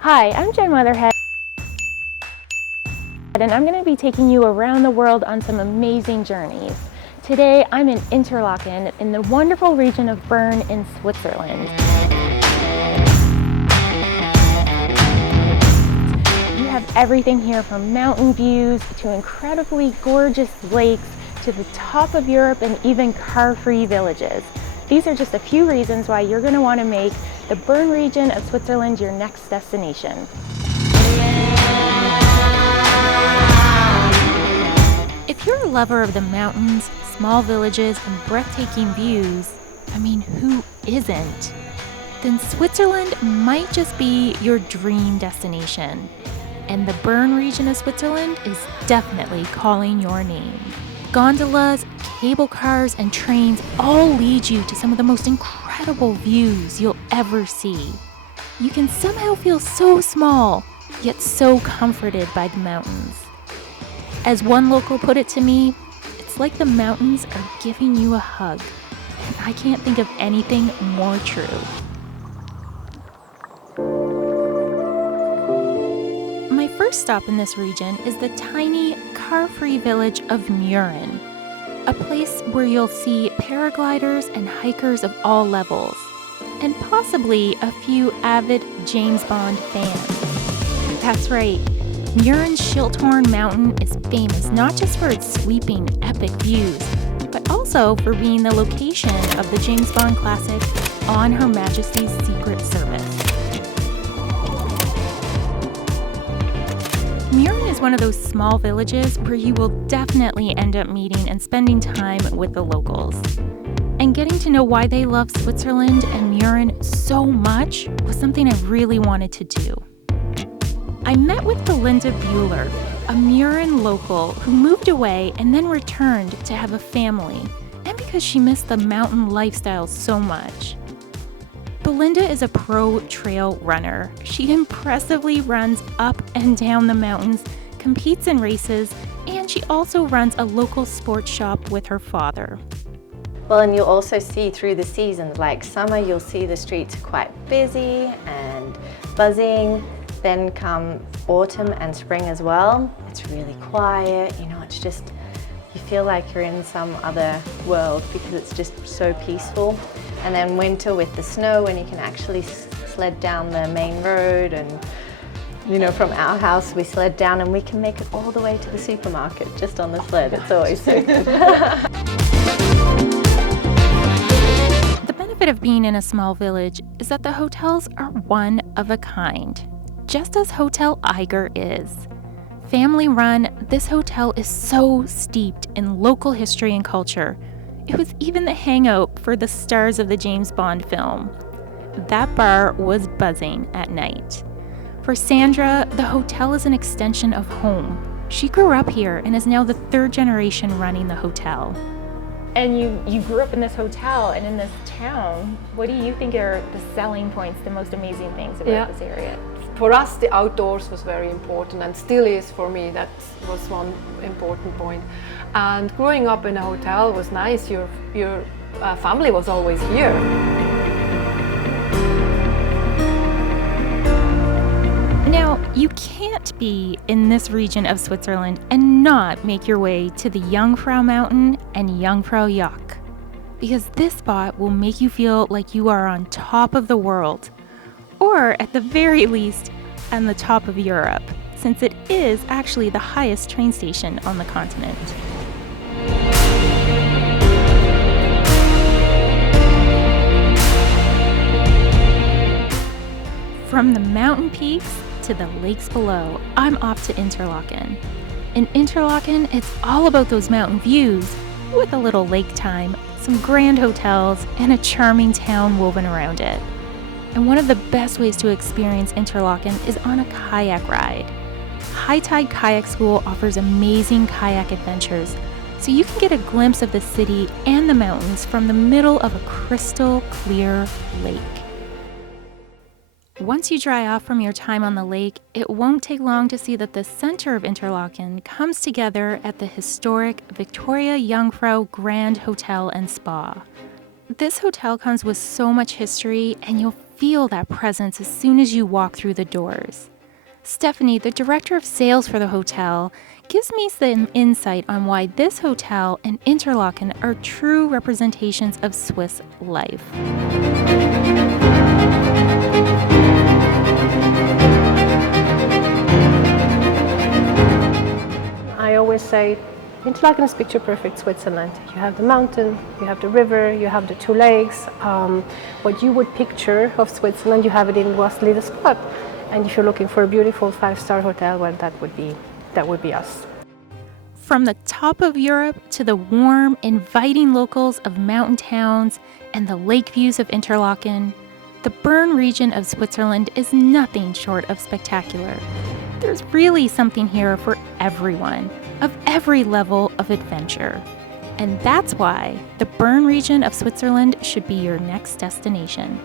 Hi, I'm Jenn Weatherhead, and I'm going to be taking you around the world on some amazing journeys. Today, I'm in Interlaken in the wonderful region of Bern in Switzerland. You have everything here from mountain views to incredibly gorgeous lakes to the top of Europe and even car-free villages. These are just a few reasons why you're going to want to make the Bern region of Switzerland your next destination. If you're a lover of the mountains, small villages, and breathtaking views, I mean, who isn't? Then Switzerland might just be your dream destination. And the Bern region of Switzerland is definitely calling your name. Gondolas, cable cars, and trains all lead you to some of the most incredible views you'll ever see. You can somehow feel so small, yet so comforted by the mountains. As one local put it to me, it's like the mountains are giving you a hug. And I can't think of anything more true. My first stop in this region is the tiny, car-free village of Murren, a place where you'll see paragliders and hikers of all levels, and possibly a few avid James Bond fans. That's right, Murren's Schilthorn Mountain is famous not just for its sweeping, epic views, but also for being the location of the James Bond classic On Her Majesty's Secret Service. Murren is one of those small villages where you will definitely end up meeting and spending time with the locals. And getting to know why they love Switzerland and Murren so much was something I really wanted to do. I met with Belinda Bueller, a Murren local who moved away and then returned to have a family, and because she missed the mountain lifestyle so much. Belinda is a pro trail runner. She impressively runs up and down the mountains, competes in races, and she also runs a local sports shop with her father. Well, and you'll also see through the seasons, like summer, you'll see the streets quite busy and buzzing. Then come autumn and spring as well. It's really quiet, it's just, you feel like you're in some other world because it's just so peaceful. And then winter with the snow, when you can actually sled down the main road, and from our house we sled down and we can make it all the way to the supermarket just on the sled. It's always so good. The benefit of being in a small village is that the hotels are one of a kind, just as Hotel Eiger is. Family run, this hotel is so steeped in local history and culture. It was even the hangout for the stars of the James Bond film. That bar was buzzing at night. For Sandra, the hotel is an extension of home. She grew up here and is now the third generation running the hotel. And you grew up in this hotel and in this town. What do you think are the selling points, the most amazing things about this area? For us, the outdoors was very important, and still is for me. That was one important point. And growing up in a hotel was nice. Your family was always here. Now, you can't be in this region of Switzerland and not make your way to the Jungfrau Mountain and Jungfrau Joch, because this spot will make you feel like you are on top of the world, or at the very least, on the top of Europe, since it is actually the highest train station on the continent. From the mountain peaks to the lakes below, I'm off to Interlaken. In Interlaken, it's all about those mountain views, with a little lake time, some grand hotels, and a charming town woven around it. And one of the best ways to experience Interlaken is on a kayak ride. High Tide Kayak School offers amazing kayak adventures, so you can get a glimpse of the city and the mountains from the middle of a crystal clear lake. Once you dry off from your time on the lake, it won't take long to see that the center of Interlaken comes together at the historic Victoria Jungfrau Grand Hotel and Spa. This hotel comes with so much history, and you'll feel that presence as soon as you walk through the doors. Stephanie, the director of sales for the hotel, gives me some insight on why this hotel and Interlaken are true representations of Swiss life. I always say Interlaken is picture perfect Switzerland. You have the mountain, you have the river, you have the two lakes. What you would picture of Switzerland, you have it in one little spot. And if you're looking for a beautiful 5-star hotel, well, that would be us. From the top of Europe to the warm, inviting locals of mountain towns and the lake views of Interlaken, the Bern region of Switzerland is nothing short of spectacular. There's really something here for everyone, of every level of adventure. And that's why the Bern region of Switzerland should be your next destination.